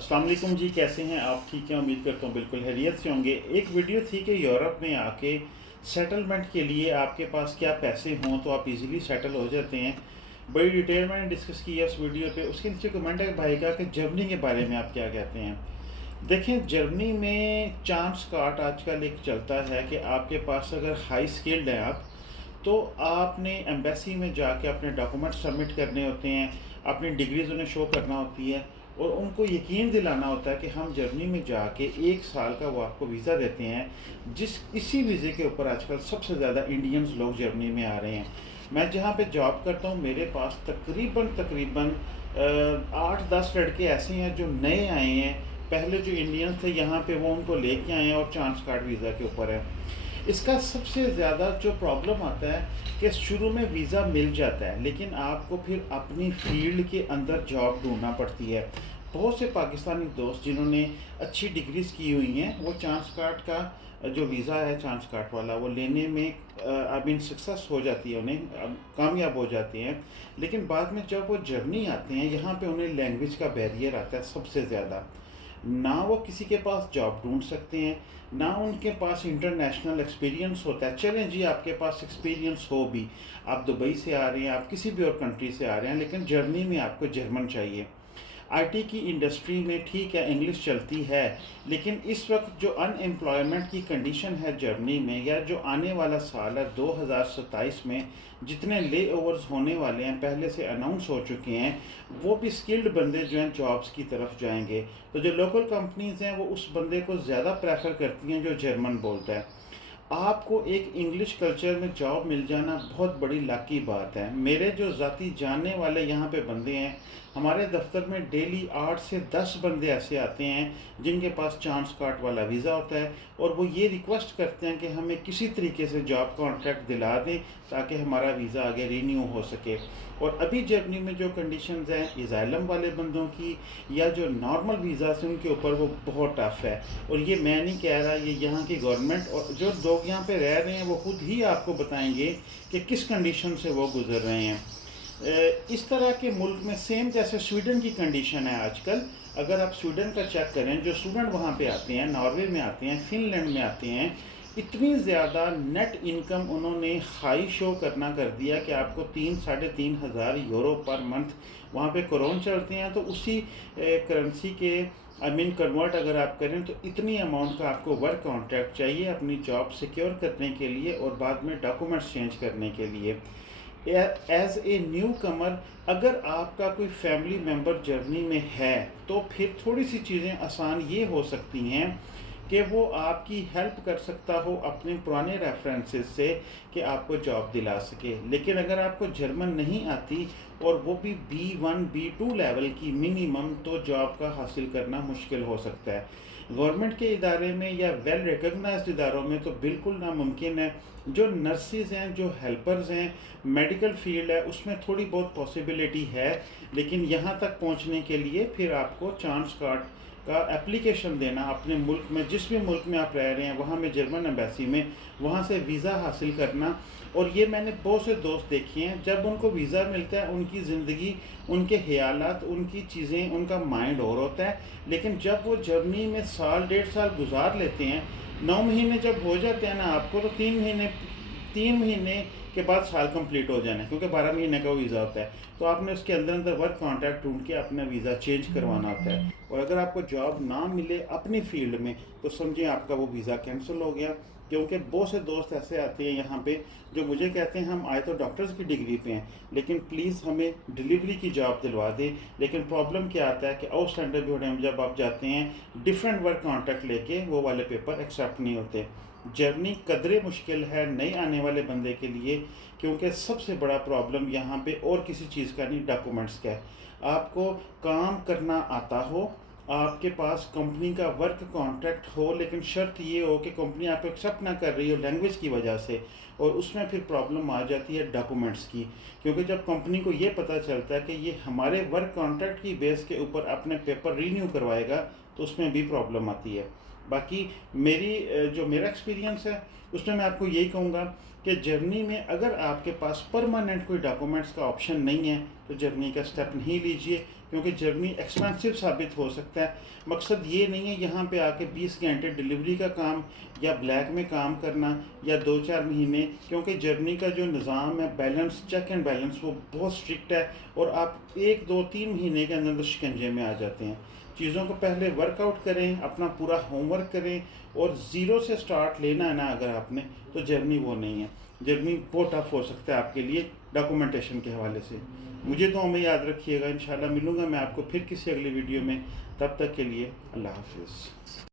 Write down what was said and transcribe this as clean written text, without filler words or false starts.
अस्सलाम वालेकुम जी, कैसे हैं आप? ठीक हैं, उम्मीद करता हूँ बिल्कुल खैरियत से होंगे। एक वीडियो थी कि यूरोप में आके सेटलमेंट के लिए आपके पास क्या पैसे हों तो आप इजीली सेटल हो जाते हैं। बड़ी डिटेल मैंने डिस्कस की है उस वीडियो पे। उसके नीचे कमेंट है भाई का कि जर्मनी के बारे में आप क्या कहते हैं। देखें, जर्मनी में चांस कार्ड आजकल एक चलता है कि आपके पास अगर हाई स्किल्ड हैं आप, तो आपने एम्बेसी में जाके अपने डॉक्यूमेंट सबमिट करने होते हैं, अपनी डिग्रीज उन्हें शो करना होती है और उनको यकीन दिलाना होता है कि हम जर्मनी में जाके 1 साल का वो आपको वीज़ा देते हैं। इसी वीज़े के ऊपर आजकल सबसे ज़्यादा इंडियंस लोग जर्मनी में आ रहे हैं। मैं जहाँ पे जॉब करता हूँ, मेरे पास तकरीबन तकरीबन 8-10 लड़के ऐसे हैं जो नए आए हैं। पहले जो इंडियंस थे यहाँ पे, वो उनको लेके आए हैं और चांस कार्ड वीज़ा के ऊपर है। इसका सबसे ज़्यादा जो प्रॉब्लम आता है कि शुरू में वीज़ा मिल जाता है, लेकिन आपको फिर अपनी फील्ड के अंदर जॉब ढूंढना पड़ती है। बहुत से पाकिस्तानी दोस्त जिन्होंने अच्छी डिग्रीज की हुई हैं, वो चांस कार्ड का जो वीज़ा है चांस कार्ड वाला, वो लेने में आई मीन सक्सेस हो जाती है, उन्हें कामयाब हो जाते हैं। लेकिन बाद में जब वो जर्मनी आते हैं, यहाँ पे उन्हें लैंग्वेज का बैरियर आता है सबसे ज़्यादा। ना वो किसी के पास जॉब ढूंढ सकते हैं, ना उनके पास इंटरनेशनल एक्सपीरियंस होता है। चलें जी, आपके पास एक्सपीरियंस हो भी, आप दुबई से आ रहे हैं, आप किसी भी और कंट्री से आ रहे हैं, लेकिन जर्मनी में आपको जर्मन चाहिए। आईटी की इंडस्ट्री में ठीक है, इंग्लिश चलती है, लेकिन इस वक्त जो अनएम्प्लॉयमेंट की कंडीशन है जर्मनी में, या जो आने वाला साल है 2027 में, जितने ले ओवर्स होने वाले हैं पहले से अनाउंस हो चुके हैं, वो भी स्किल्ड बंदे जो हैं जॉब्स की तरफ जाएंगे। तो जो लोकल कंपनीज हैं वो उस बंदे को ज़्यादा प्रेफर करती हैं जो जर्मन बोलता है। आपको एक इंग्लिश कल्चर में जॉब मिल जाना बहुत बड़ी लक की बात है। मेरे जो ज़ाती जानने वाले यहाँ पे बंदे हैं, हमारे दफ्तर में डेली 8 से 10 बंदे ऐसे आते हैं जिनके पास चांस कार्ड वाला वीज़ा होता है, और वो ये रिक्वेस्ट करते हैं कि हमें किसी तरीके से जॉब कॉन्ट्रैक्ट दिला दें ताकि हमारा वीज़ा आगे रीन्यू हो सके। और अभी जर्मनी में जो कंडीशंस हैं इज़ाइलम वाले बंदों की, या जो नॉर्मल वीज़ा से उनके ऊपर, वो बहुत टफ है। और ये मैं नहीं कह रहा, ये यहाँ की गवर्नमेंट और जो लोग यहाँ पे रह रहे हैं वो खुद ही आपको बताएंगे कि किस कंडीशन से वो गुजर रहे हैं। इस तरह के मुल्क में सेम जैसे स्वीडन की कंडीशन है आजकल। अगर आप स्वीडन का चेक करें, जो स्टूडेंट वहाँ पे आते हैं, नॉर्वे में आते हैं, फिनलैंड में आते हैं, इतनी ज़्यादा नेट इनकम उन्होंने हाई शो करना कर दिया कि आपको 3-3.5 हज़ार यूरो पर मंथ, वहाँ पे करोन चलते हैं, तो उसी करेंसी के आई मीन कन्वर्ट अगर आप करें तो इतनी अमाउंट का आपको वर्क कॉन्ट्रैक्ट चाहिए अपनी जॉब सिक्योर करने के लिए और बाद में डॉक्यूमेंट्स चेंज करने के लिए। एज ए न्यू कमर, अगर आपका कोई फैमिली मेम्बर जर्मनी में है तो फिर थोड़ी सी चीज़ें आसान ये हो सकती हैं कि वो आपकी हेल्प कर सकता हो अपने पुराने रेफरेंसेस से कि आपको जॉब दिला सके। लेकिन अगर आपको जर्मन नहीं आती और वो भी B1 B2 लेवल की मिनिमम, तो जॉब का हासिल करना मुश्किल हो सकता है। गवर्नमेंट के इदारे में या वेल रिकग्नाइज्ड इदारों में तो बिल्कुल नामुमकिन है। जो नर्सिस हैं, जो हेल्पर्स हैं, मेडिकल फील्ड है, उसमें थोड़ी बहुत पॉसिबिलिटी है। लेकिन यहाँ तक पहुँचने के लिए फिर आपको चांस कार्ड का एप्लीकेशन देना, अपने मुल्क में, जिस भी मुल्क में आप रह रहे हैं वहाँ में, जर्मन एम्बेसी में, वहाँ से वीज़ा हासिल करना। और ये मैंने बहुत से दोस्त देखे हैं, जब उनको वीज़ा मिलता है उनकी ज़िंदगी, उनके ख्यालात, उनकी चीज़ें, उनका माइंड और होता है। लेकिन जब वो जर्मनी में साल 1.5 साल गुजार लेते हैं, 9 महीने जब हो जाते हैं ना आपको, तो 3 महीने के बाद साल कंप्लीट हो जाना है, क्योंकि 12 महीने का वो वीज़ा होता है। तो आपने उसके अंदर अंदर वर्क कॉन्ट्रैक्ट ढूंढ के अपना वीज़ा चेंज करवाना होता है। और अगर आपको जॉब ना मिले अपनी फील्ड में, तो समझें आपका वो वीज़ा कैंसिल हो गया। क्योंकि बहुत से दोस्त ऐसे आते हैं यहाँ पे जो मुझे कहते हैं हम आए तो डॉक्टर्स की डिग्री पे हैं, लेकिन प्लीज़ हमें डिलीवरी की जॉब दिलवा दें। लेकिन प्रॉब्लम क्या आता है कि आउट स्टैंडर्ड भी होने में जब आप जाते हैं डिफरेंट वर्क कॉन्ट्रैक्ट लेके, वो वाले पेपर एक्सेप्ट नहीं होते। जर्नी कदरे मुश्किल है नए आने वाले बंदे के लिए, क्योंकि सबसे बड़ा प्रॉब्लम यहाँ पे और किसी चीज़ का नहीं, डॉक्यूमेंट्स का है। आपको काम करना आता हो, आपके पास कंपनी का वर्क कॉन्ट्रैक्ट हो, लेकिन शर्त ये हो कि कंपनी आपको एक्सेप्ट ना कर रही हो लैंग्वेज की वजह से, और उसमें फिर प्रॉब्लम आ जाती है डॉक्यूमेंट्स की। क्योंकि जब कंपनी को ये पता चलता है कि ये हमारे वर्क कॉन्ट्रैक्ट की बेस के ऊपर अपने पेपर रीन्यू करवाएगा, तो उसमें भी प्रॉब्लम आती है। बाकी जो मेरा एक्सपीरियंस है उसमें मैं आपको यही कहूँगा कि जर्नी में अगर आपके पास परमानेंट कोई डॉक्यूमेंट्स का ऑप्शन नहीं है तो जर्नी का स्टेप नहीं लीजिए, क्योंकि जर्नी एक्सपेंसिव साबित हो सकता है। मकसद ये नहीं है यहाँ पे आके 20 घंटे डिलीवरी का काम या ब्लैक में काम करना या 2-4 महीने, क्योंकि जर्नी का जो निज़ाम है बैलेंस, चेक एंड बैलेंस, वो बहुत स्ट्रिक्ट है और आप 1-2-3 महीने के अंदर शिकंजे में आ जाते हैं। चीज़ों को पहले वर्कआउट करें, अपना पूरा होमवर्क करें और ज़ीरो से स्टार्ट लेना है ना अगर आपने, तो जर्नी वो नहीं है। जर्नी बहुत टफ हो सकता है आपके लिए डॉक्यूमेंटेशन के हवाले से। मुझे तो हमें याद रखिएगा, इंशाल्लाह मिलूँगा मैं आपको फिर किसी अगली वीडियो में। तब तक के लिए अल्लाह हाफ़िज़।